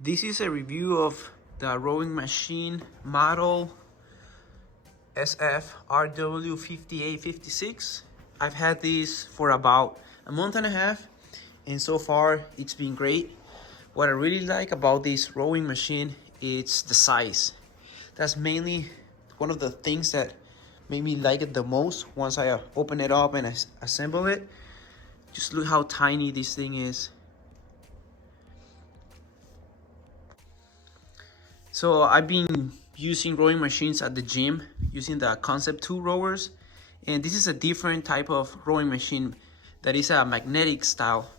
This is a review of the rowing machine model SF-RW5856. I've had this for about a month and a half, and so far it's been great. What I really like about this rowing machine is the size. That's mainly one of the things that made me like it the most once I open it up and assemble it. Just look how tiny this thing is. So I've been using rowing machines at the gym using the Concept 2 rowers, and this is a different type of rowing machine that is a magnetic style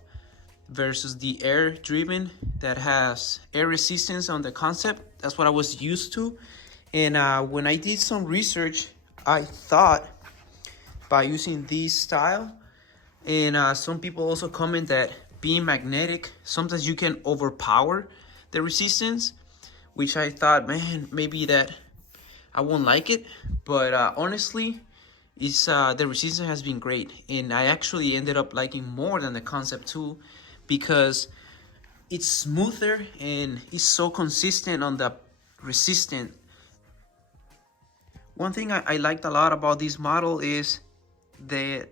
versus the air driven that has air resistance on the Concept. That's what I was used to. And when I did some research, I thought by using this style, and some people also comment that being magnetic, sometimes you can overpower the resistance, which I thought, man, maybe that I won't like it. But honestly, it's the resistance has been great, and I actually ended up liking more than the Concept 2 because it's smoother and it's so consistent on the resistance. One thing I liked a lot about this model is that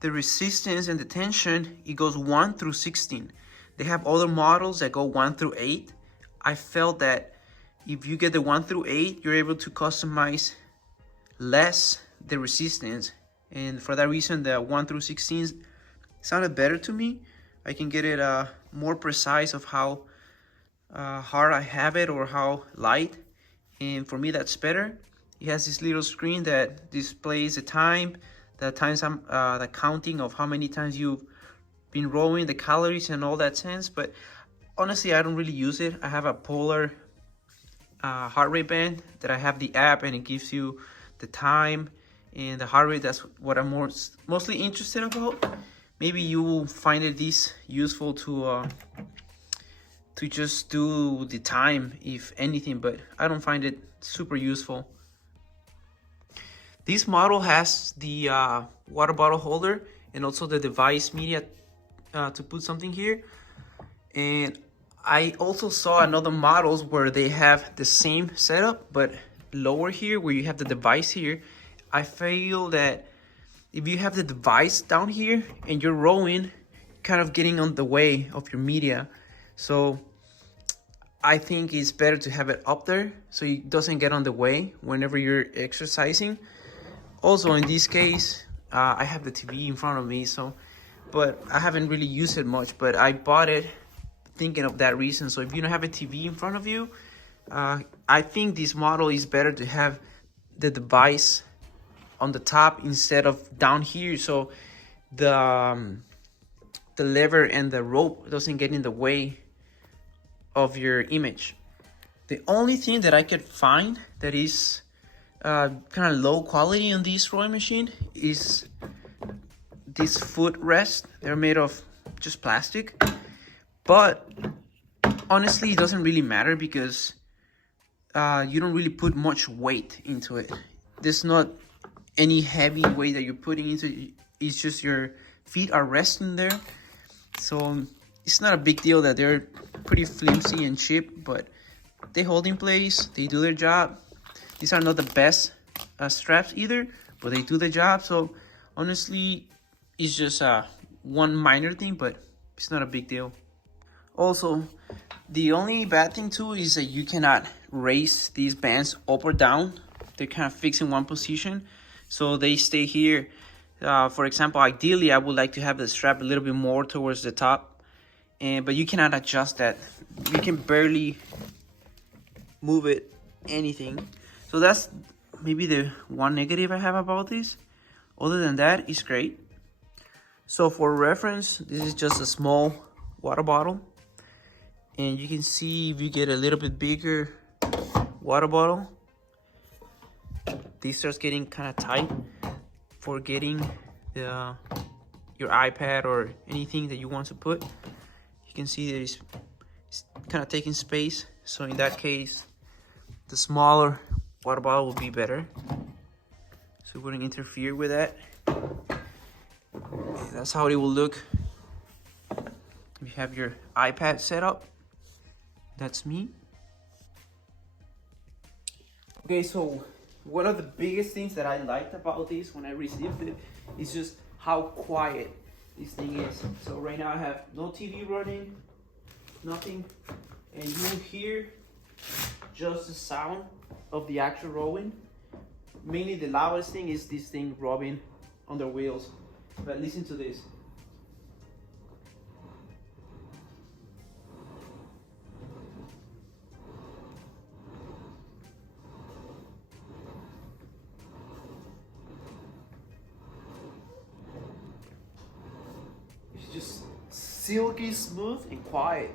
the resistance and the tension, it goes 1 through 16. They have other models that go 1 through 8. I felt that if you get the 1 through 8, you're able to customize less the resistance. And for that reason, the 1 through 16 sounded better to me. I can get it more precise of how hard I have it or how light. And for me, that's better. It has this little screen that displays the time, the counting of how many times you've been rowing, the calories and all that sense. But honestly, I don't really use it. I have a Polar heart rate band that I have the app, and it gives you the time and the heart rate. That's what I'm mostly interested about. Maybe you will find this useful to just do the time, if anything, but I don't find it super useful. This model has the water bottle holder and also the device media to put something here. And I also saw another models where they have the same setup but lower here, where you have the device here. I feel that if you have the device down here and you're rowing, kind of getting on the way of your media. So I think it's better to have it up there so it doesn't get on the way whenever you're exercising. Also, in this case, I have the TV in front of me, but I haven't really used it much, but I bought it thinking of that reason. So if you don't have a TV in front of you, I think this model is better to have the device on the top instead of down here, so the lever and the rope doesn't get in the way of your image. The only thing that I could find that is kind of low quality on this rowing machine is this foot rest. They're made of just plastic, but honestly it doesn't really matter because you don't really put much weight into it. There's not any heavy weight that you're putting into it. It's just your feet are resting there, so it's not a big deal that they're pretty flimsy and cheap, but they hold in place, they do their job. These are not the best straps either, but they do the job. So honestly, it's just one minor thing, but it's not a big deal. Also, the only bad thing too is that you cannot raise these bands up or down. They're kind of fixed in one position, so they stay here. For example, ideally, I would like to have the strap a little bit more towards the top, but you cannot adjust that. You can barely move it, anything. So that's maybe the one negative I have about this. Other than that, it's great. So for reference, this is just a small water bottle. And you can see if you get a little bit bigger water bottle, this starts getting kind of tight for getting your iPad or anything that you want to put. You can see that it's kind of taking space. So in that case, the smaller water bottle will be better, so it wouldn't interfere with that. And that's how it will look if you have your iPad set up. That's me. Okay, so one of the biggest things that I liked about this when I received it is just how quiet this thing is. So right now I have no TV running, nothing, and you hear just the sound of the actual rowing. Mainly the loudest thing is this thing rubbing on the wheels. But listen to this. It's just silky smooth and quiet.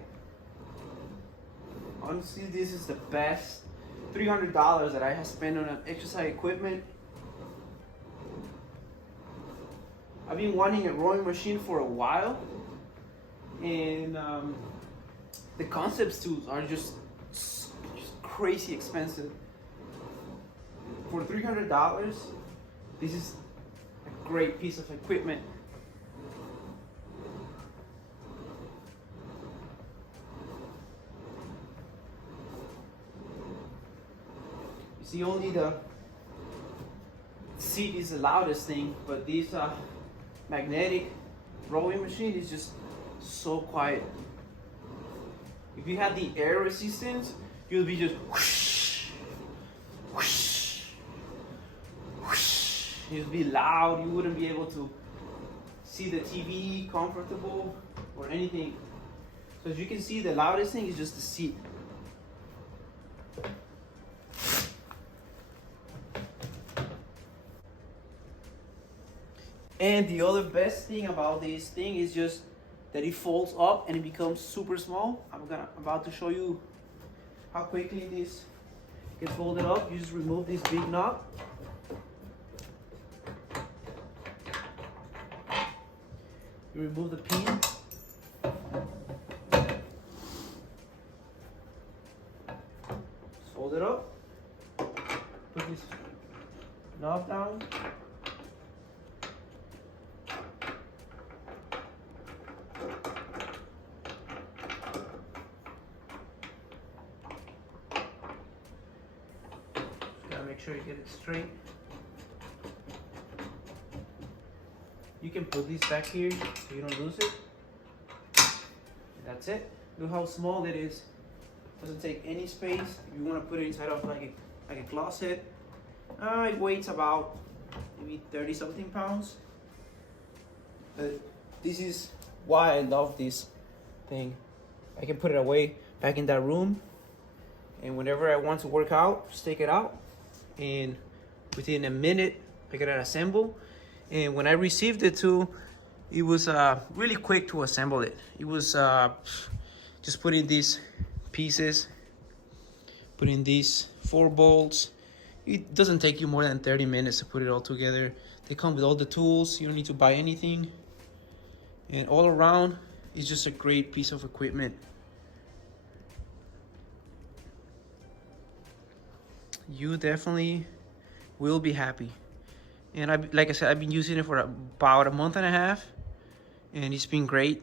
Honestly, this is the best $300 that I have spent on an exercise equipment. I've been wanting a rowing machine for a while, and the concepts tools are just crazy expensive. For $300, this is a great piece of equipment. You see, only the seat is the loudest thing, but this magnetic rowing machine is just so quiet. If you had the air resistance, you'll be just whoosh, whoosh, whoosh. You'd be loud. You wouldn't be able to see the TV comfortable or anything. So as you can see, the loudest thing is just the seat. And the other best thing about this thing is just that it folds up and it becomes super small. I'm about to show you how quickly this gets folded up. You just remove this big knob. You remove the pin. Just fold it up. Put this knob down. Make sure you get it straight. You can put this back here so you don't lose it. That's it. Look how small it is. Doesn't take any space. If you want to put it inside of like a closet, it weighs about maybe 30 something pounds. But this is why I love this thing. I can put it away back in that room, and whenever I want to work out, just take it out. And within a minute I got it assembled. And when I received it too, it was really quick to assemble it. It was just putting these pieces, putting these 4 bolts. It doesn't take you more than 30 minutes to put it all together. They come with all the tools. You don't need to buy anything, and all around it's just a great piece of equipment. You definitely will be happy. And like I said, I've been using it for about a month and a half, and it's been great.